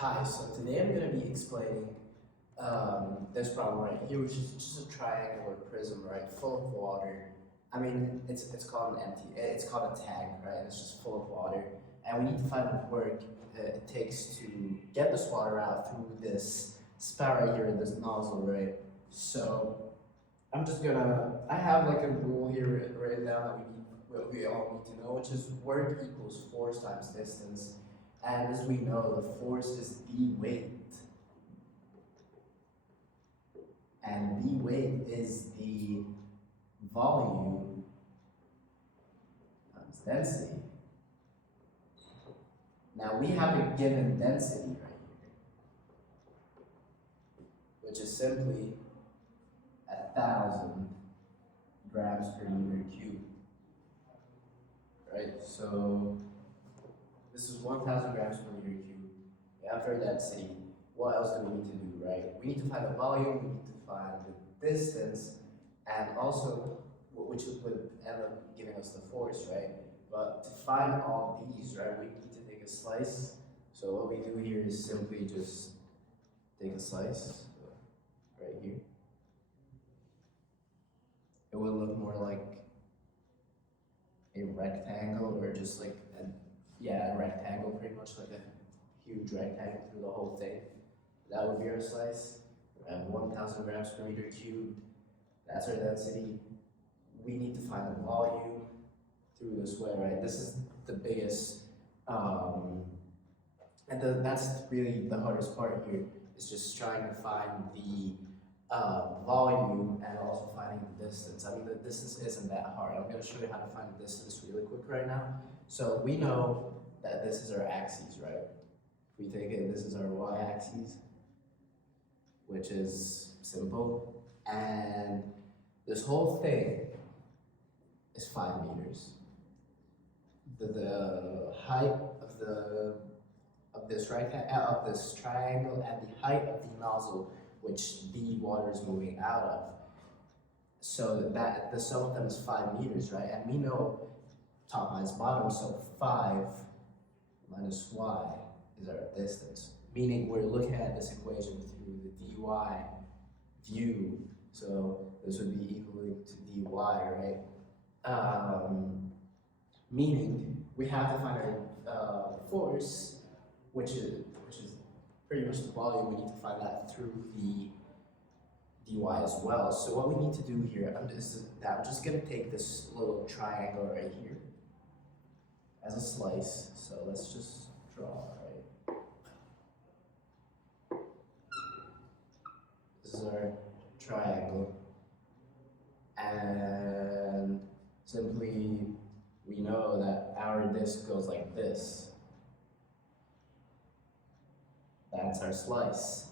Hi, so today I'm going to be explaining this problem right here, which is just a triangular prism, right, full of water. I mean, it's called an it's called a tank, right, and it's just full of water. And we need to find the work it takes to get this water out through this spout right here, this nozzle, right? So I have like a rule here written down that we all need to know, which is work equals force times distance. And as we know, the force is the weight. And the weight is the volume times density. Now we have a given density right here, which is simply 1,000 grams per meter cubed. Right? So this is 1,000 grams per meter cubed. We have our density. What else do we need to do, right? We need to find the volume, we need to find the distance, and also, which would end up giving us the force, right? But to find all these, right, we need to take a slice. So what we do here is simply just take a slice, right here. It will look more like a rectangle, or just like a rectangle, pretty much like a huge rectangle through the whole thing. That would be our slice. Around 1,000 grams per meter cubed. That's our density. We need to find the volume through this way, right? This is the biggest, that's really the hardest part here, is just trying to find the volume and also finding the distance. I mean, the distance isn't that hard. I'm going to show you how to find the distance really quick right now. So we know that this is our axis, right? If we take it, this is our y-axis, which is simple, and this whole thing is 5 meters. The height of this triangle and the height of the nozzle which the water is moving out of. So that the sum of them is 5 meters, right? And we know top minus bottom, so 5 minus y is our distance. Meaning we're looking at this equation through the dy view. So this would be equal to dy, right? Meaning we have to find our force, which is pretty much the volume. We need to find that through the dy as well. So what we need to do here, I'm just going to take this little triangle right here as a slice. So let's just draw, right? This is our triangle, and simply we know that our disk goes like this. That's our slice.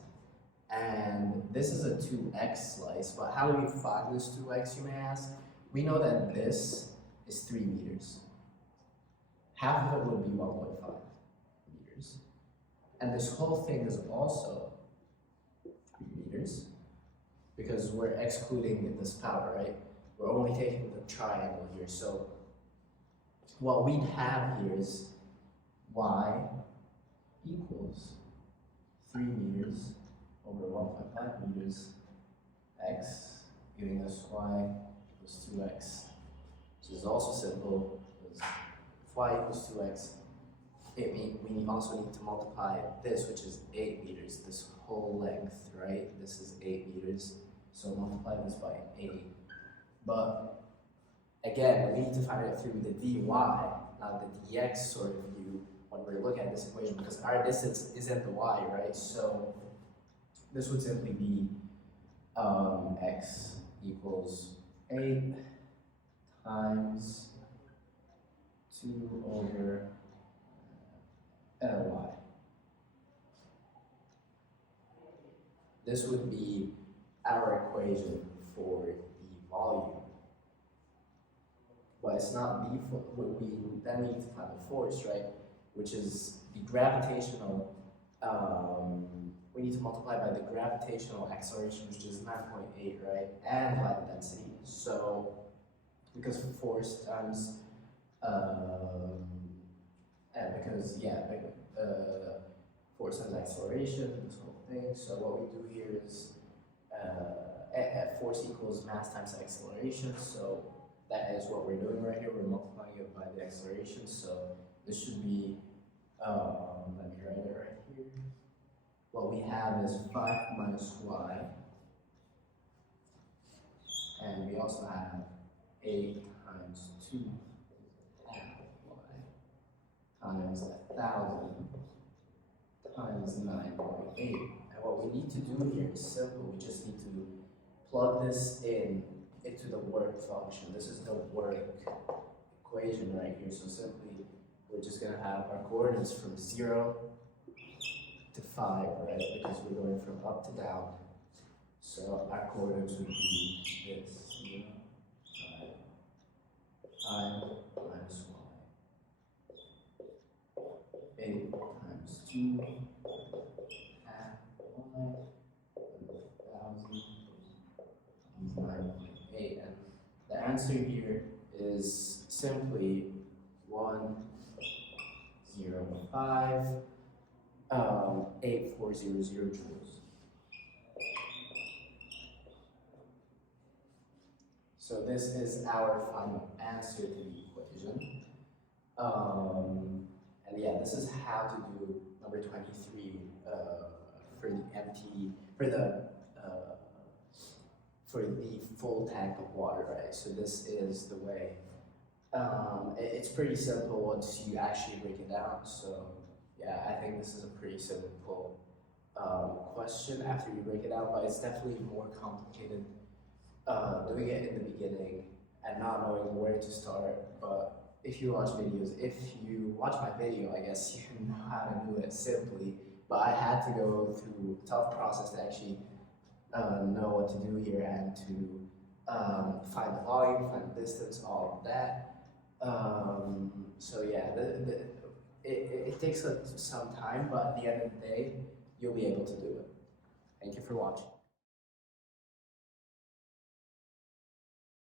And this is a 2x slice, but how do we find this 2x, you may ask? We know that this is 3 meters. Half of it would be 1.5 meters. And this whole thing is also 3 meters, because we're excluding this power, right? We're only taking the triangle here. So what we have here is y equals 3 meters over 1.5 meters x, giving us y equals 2x, which is also simple, because if y equals 2x, we also need to multiply this, which is 8 meters, this whole length, right? This is 8 meters, so multiply this by 8. But again, we need to find it through the dy, not the dx sort of view when we're looking at this equation, because our distance isn't the y, right? So this would simply be x equals 8 times 2 over y. This would be our equation for the volume. But it's not the we then need to find the force, right? Which is the gravitational, we need to multiply by the gravitational acceleration, which is 9.8, right? And by the density. So, because force times, force times acceleration, this whole thing. So what we do here is force equals mass times acceleration. So that is what we're doing right here. We're multiplying it by the acceleration. So this should be, let me write it right here. What we have is 5 minus y. And we also have 8 times 2 half y times 1,000 times 9.8. And what we need to do here is simple. We just need to plug this into the work function. This is the work equation right here. So simply, we're just going to have our coordinates from 0 to 5, right? Because we're going from up to down. So our coordinates would be this, 0, 5 minus y. 8 times 2 half y, 1,000 times 9.8. And the answer here is simply 105, 8400 joules. So this is our final answer to the equation. And yeah, this is how to do number 23 for the full tank of water, right? So this is the way. It's pretty simple once you actually break it down. So yeah, I think this is a pretty simple question after you break it out, but it's definitely more complicated doing it in the beginning and not knowing where to start. But if you watch my video, I guess you know how to do it simply. But I had to go through a tough process to actually know what to do here and to find the volume, find the distance, all of that. So yeah, it takes some time, but at the end of the day, you'll be able to do it. Thank you for watching.